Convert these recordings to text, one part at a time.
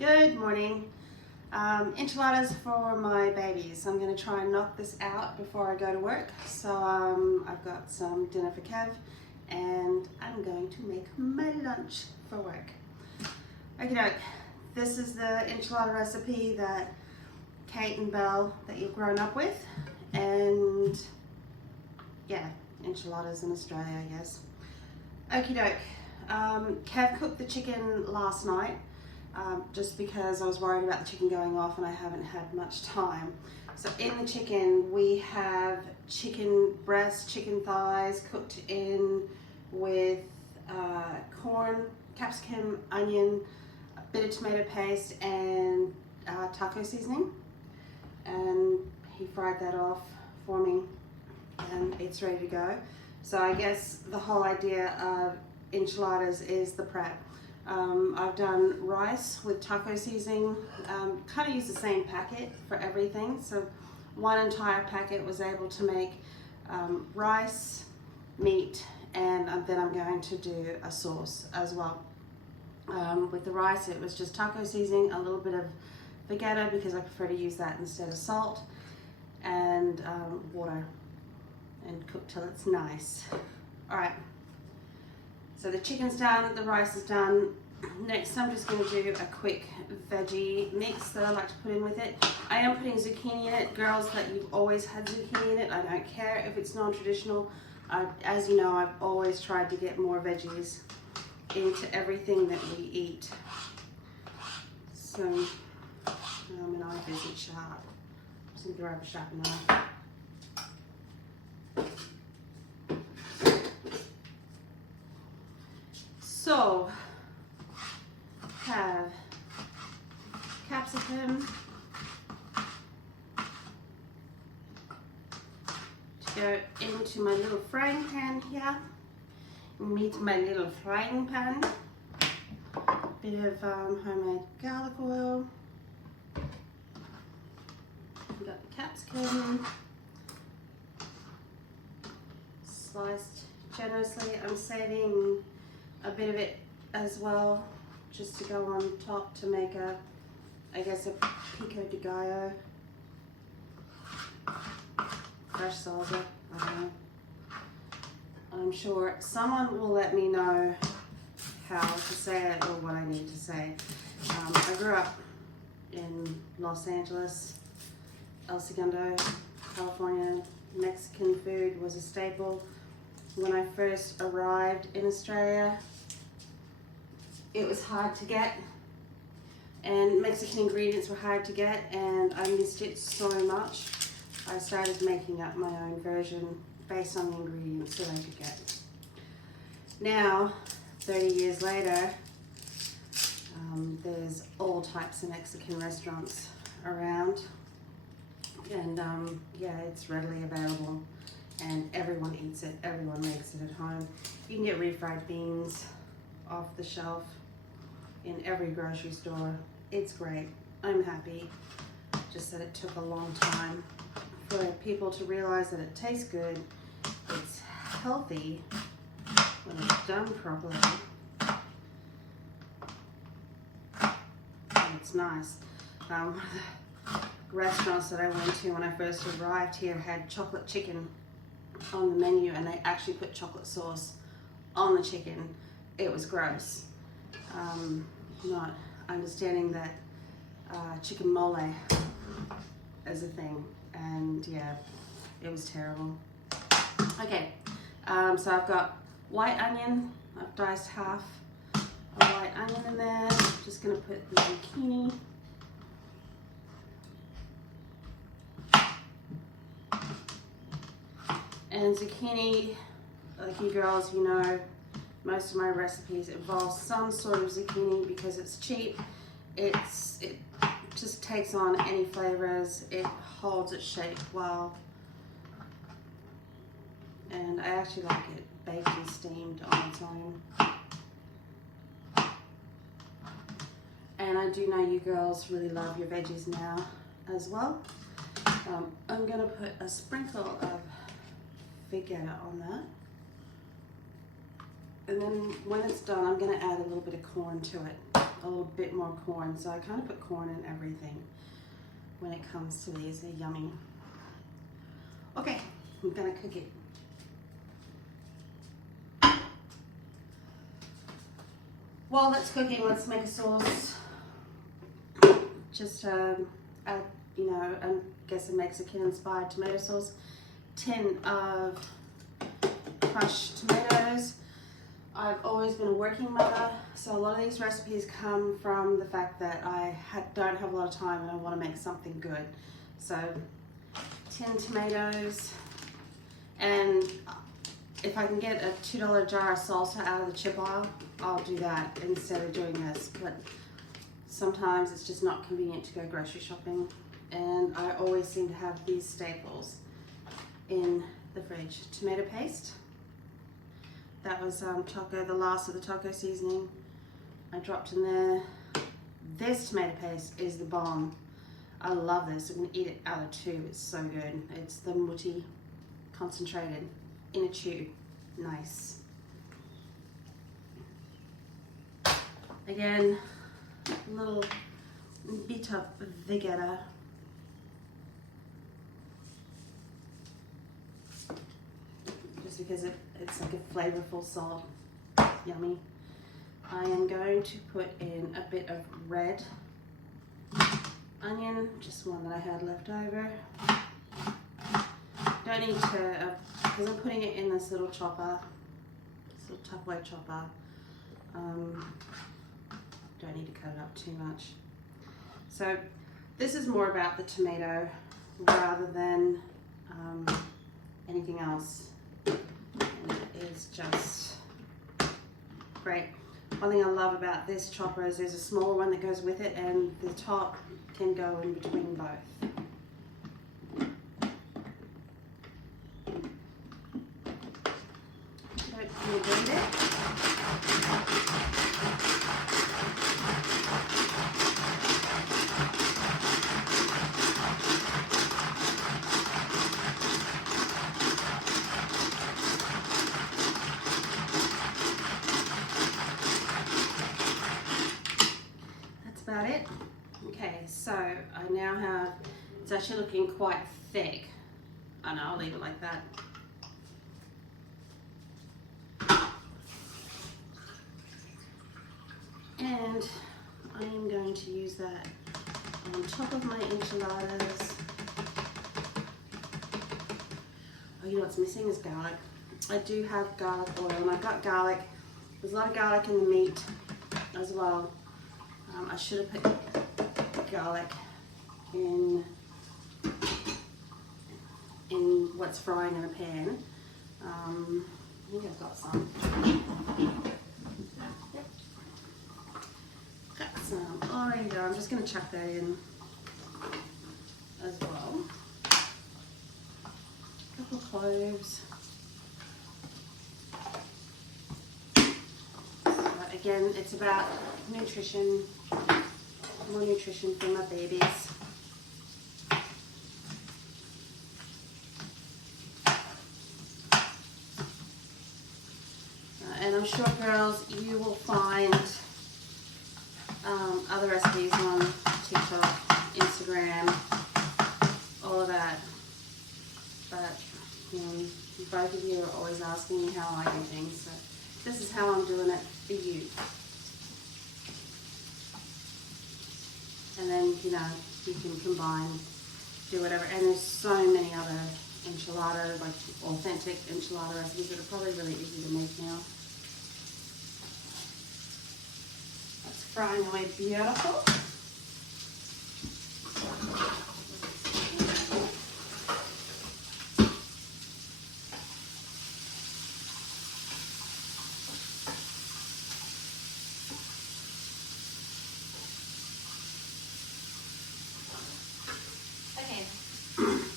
Good morning. Enchiladas for my babies. I'm going to try and knock this out before I go to work. So I've got some dinner for Kev and I'm going to make my lunch for work. Okie doke. This is the enchilada recipe that Kate and Belle that you've grown up with, and yeah, enchiladas in Australia, I guess. Okie doke. Kev cooked the chicken last night just because I was worried about the chicken going off and I haven't had much time. So in the chicken we have chicken breast, chicken thighs cooked in with corn, capsicum, onion, a bit of tomato paste and taco seasoning. And he fried that off for me and it's ready to go. So I guess the whole idea of enchiladas is the prep. I've done rice with taco seasoning, kind of use the same packet for everything. So one entire packet was able to make rice, meat, and then I'm going to do a sauce as well. With the rice it was just taco seasoning, a little bit of vegeta because I prefer to use that instead of salt, and water, and cook till it's nice. Alright, so the chicken's done, the rice is done. Next I'm just going to do a quick veggie mix that I like to put in with it. I am putting zucchini in it. Girls, that you've always had zucchini in it. I don't care if it's non-traditional. As you know, I've always tried to get more veggies into everything that we eat. So I'm an eye busy sharp. Just going to grab a sharp knife. So, have capsicum to go into my little frying pan here. Meet my little frying pan. Bit of homemade garlic oil. Got the capsicum sliced generously. I'm saving a bit of it as well, just to go on top to make a, I guess, a pico de gallo. Fresh salsa, I don't know. I'm sure someone will let me know how to say it or what I need to say. I grew up in Los Angeles, El Segundo, California. Mexican food was a staple. When I first arrived in Australia, it was hard to get, and Mexican ingredients were hard to get, and I missed it so much. I started making up my own version based on the ingredients that I could get. Now, 30 years later, there's all types of Mexican restaurants around, and yeah, it's readily available. And everyone eats it, everyone makes it at home. You can get refried beans off the shelf in every grocery store. It's great, I'm happy. Just that it took a long time for people to realize that it tastes good, it's healthy when it's done properly, and it's nice. One of the restaurants that I went to when I first arrived here had chocolate chicken on the menu, and they actually put chocolate sauce on the chicken. It was gross. Not understanding that chicken mole is a thing, and yeah, it was terrible. Okay, so I've got white onion. I've diced half a white onion in there. I'm just gonna put the zucchini. And zucchini, like you girls, you know, most of my recipes involve some sort of zucchini because it's cheap. It just takes on any flavors. It holds its shape well. And I actually like it baked and steamed on its own. And I do know you girls really love your veggies now as well. I'm gonna put a sprinkle of vegeta on that. And then when it's done, I'm going to add a little bit of corn to it. a little bit more corn. So I kind of put corn in everything when it comes to these. They're yummy. Okay, I'm gonna cook it. While that's cooking, let's make a sauce. Just you know, I guess a Mexican-inspired tomato sauce. Tin of crushed tomatoes. I've always been a working mother, so a lot of these recipes come from the fact that I don't have a lot of time and I want to make something good. So, tin tomatoes, and if I can get a $2 jar of salsa out of the chip aisle, I'll do that instead of doing this. But sometimes it's just not convenient to go grocery shopping, and I always seem to have these staples in the fridge. Tomato paste. That was the last of the taco seasoning. I dropped in there. This tomato paste is the bomb. I love this. I'm gonna eat it out of a tube. It's so good. It's the muti concentrated in a tube. Nice. Again, a little bit of vegeta. Just because it's like a flavorful salt. Yummy. I am going to put in a bit of red onion, just one that I had left over. Don't need to, because I'm putting it in this little chopper, this little Tupperware chopper. Don't need to cut it up too much. So this is more about the tomato rather than anything else. And it is just great. One thing I love about this chopper is there's a smaller one that goes with it, and the top can go in between both. Don't need it. About it. Okay, so I now have, it's actually looking quite thick. I know, I'll leave it like that. And I am going to use that on top of my enchiladas. Oh, you know what's missing is garlic. I do have garlic oil, and I've got garlic. There's a lot of garlic in the meat as well. I should have put garlic in what's frying in a pan. I think I've got some. Yep. Got some oregano. I'm just going to chuck that in as well. A couple of cloves. Again, it's about nutrition, more nutrition for my babies. And I'm sure, girls, you will find other recipes on TikTok, Instagram, all of that. But both of you are always asking me how I do things. So this is how I'm doing it for you. And then, you can combine, do whatever. And there's so many other enchilada, like authentic enchilada recipes that are probably really easy to make now. That's frying away beautiful.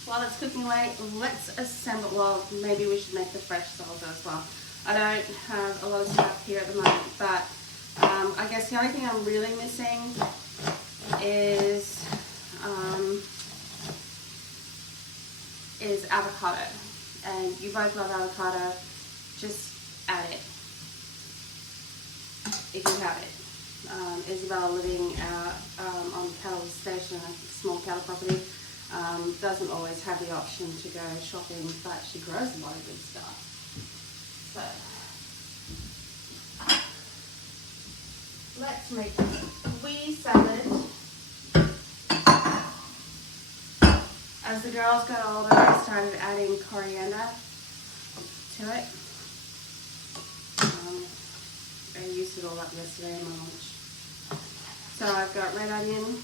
While it's cooking away, let's assemble, well, maybe we should make the fresh salsa as well. I don't have a lot of stuff here at the moment, but I guess the only thing I'm really missing is avocado. And you both love avocado, just add it if you have it. Isabel living out on cattle station, a small cattle property, doesn't always have the option to go shopping, but she grows a lot of good stuff. So let's make a wee salad. As the girls got older, I started adding coriander to it. I used it all up yesterday in my lunch. So I've got red onion,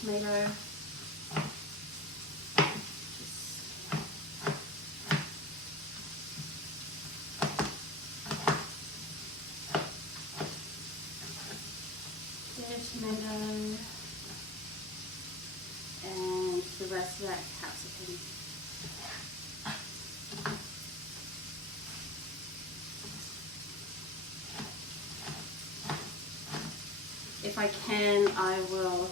tomato, tomato, and the rest of that capsicum. If I can, I will,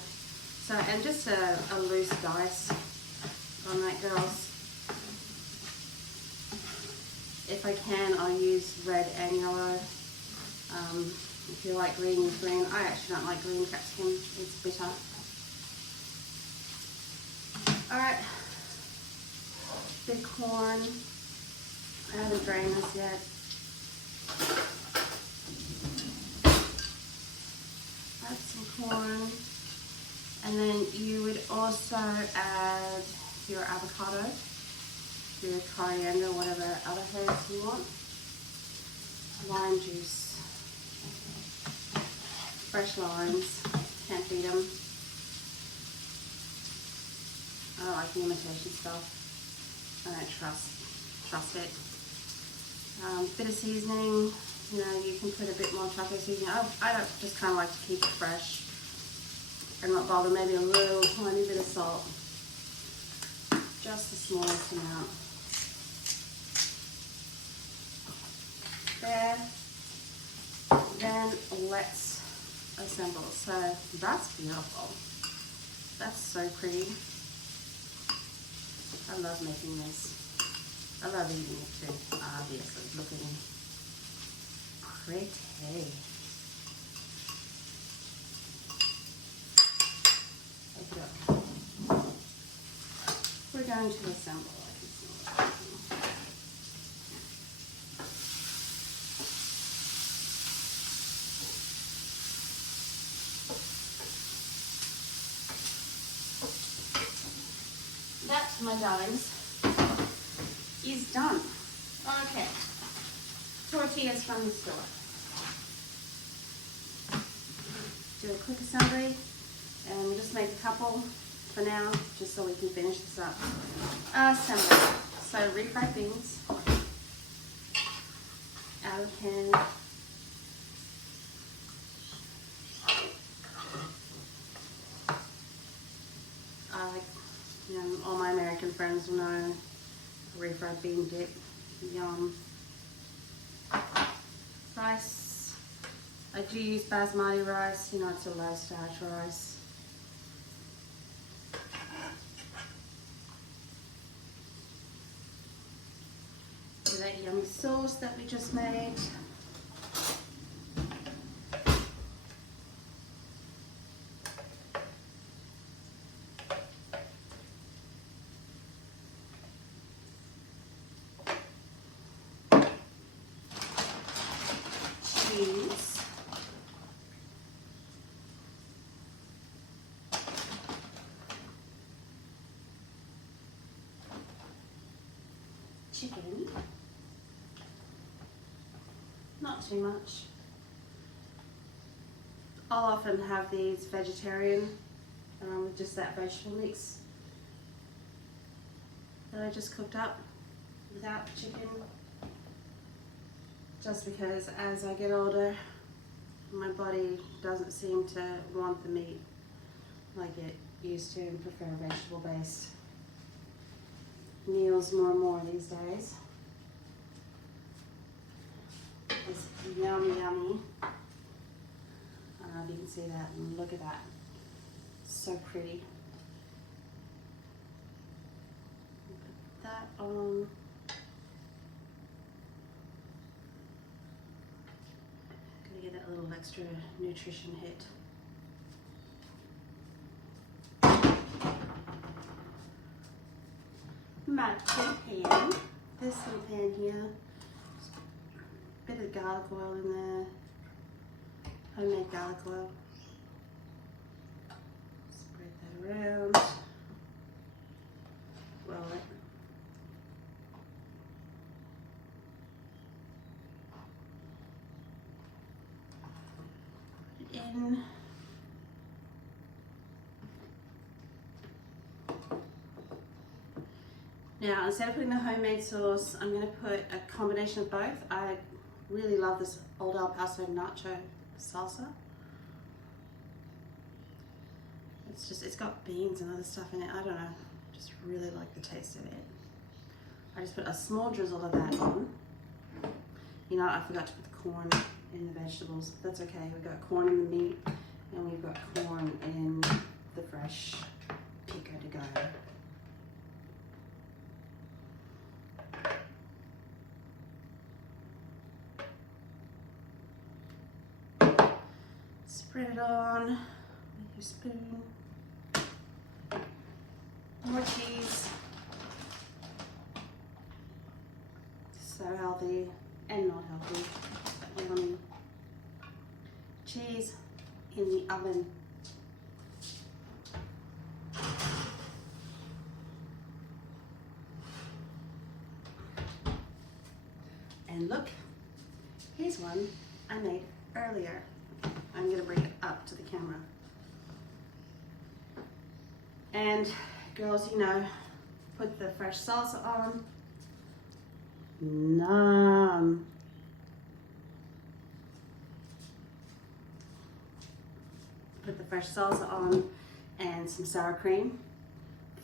so, and just a loose dice on that, girls. If I can, I'll use red and yellow. If you like green, use green. I actually don't like green capsicum, it's bitter. Alright, big corn. I haven't drained this yet. Add some corn, and then you would also add your avocado, your coriander, whatever other herbs you want, lime juice, fresh limes, can't beat them. I don't like the imitation stuff. I don't trust it. Bit of seasoning. You know, you can put a bit more taco seasoning. I don't just kind of like to keep it fresh and not bother. Maybe a little tiny bit of salt, just the smallest amount. There. Then let's assemble. So that's beautiful. That's so pretty. I love making this. I love eating it too, obviously. Looking pretty. Okay. We're going to assemble. I can smell it. That, my darlings, is done. Okay. Tortillas from the store. Do a quick assembly, and we'll just make a couple for now, just so we can finish this up. Assembly. So refried beans out of can. All my American friends will know refried bean dip. Yum. Rice. I do use basmati rice. You know, it's a low starch rice. So that yummy sauce that we just made. Cheese. Chicken. Not too much. I'll often have these vegetarian with just that vegetable mix that I just cooked up without chicken. Just because as I get older, my body doesn't seem to want the meat like it used to and prefer vegetable-based meals more and more these days. It's yummy. If you can see that, and look at that. So pretty. Put that on. Get that little extra nutrition hit. My pan, this little pan here, bit of garlic oil in there, homemade garlic oil. Spread that around, roll it. Put it in. Now, instead of putting the homemade sauce, I'm going to put a combination of both. I really love this Old El Paso nacho salsa. It's got beans and other stuff in it. I don't know, just really like the taste of it. I just put a small drizzle of that on. You know, I forgot to put the corn in the vegetables. That's okay. We've got corn in the meat, and we've got corn in the fresh pico de gallo. Spread it on with your spoon. More cheese. So healthy and not healthy. Yummy. Cheese in the oven. And look, here's one I made earlier. I'm going to bring it up to the camera. And girls, you know, put the fresh salsa on. Nom. Put the fresh salsa on and some sour cream.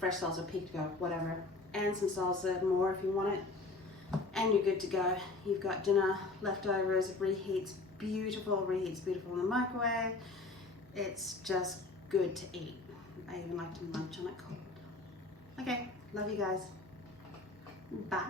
Fresh salsa, pico, whatever. And some salsa, more if you want it. And you're good to go. You've got dinner leftovers. It reheats beautiful, reheats beautiful in the microwave. It's just good to eat. I even like to munch on it cold. Okay, love you guys. Bye.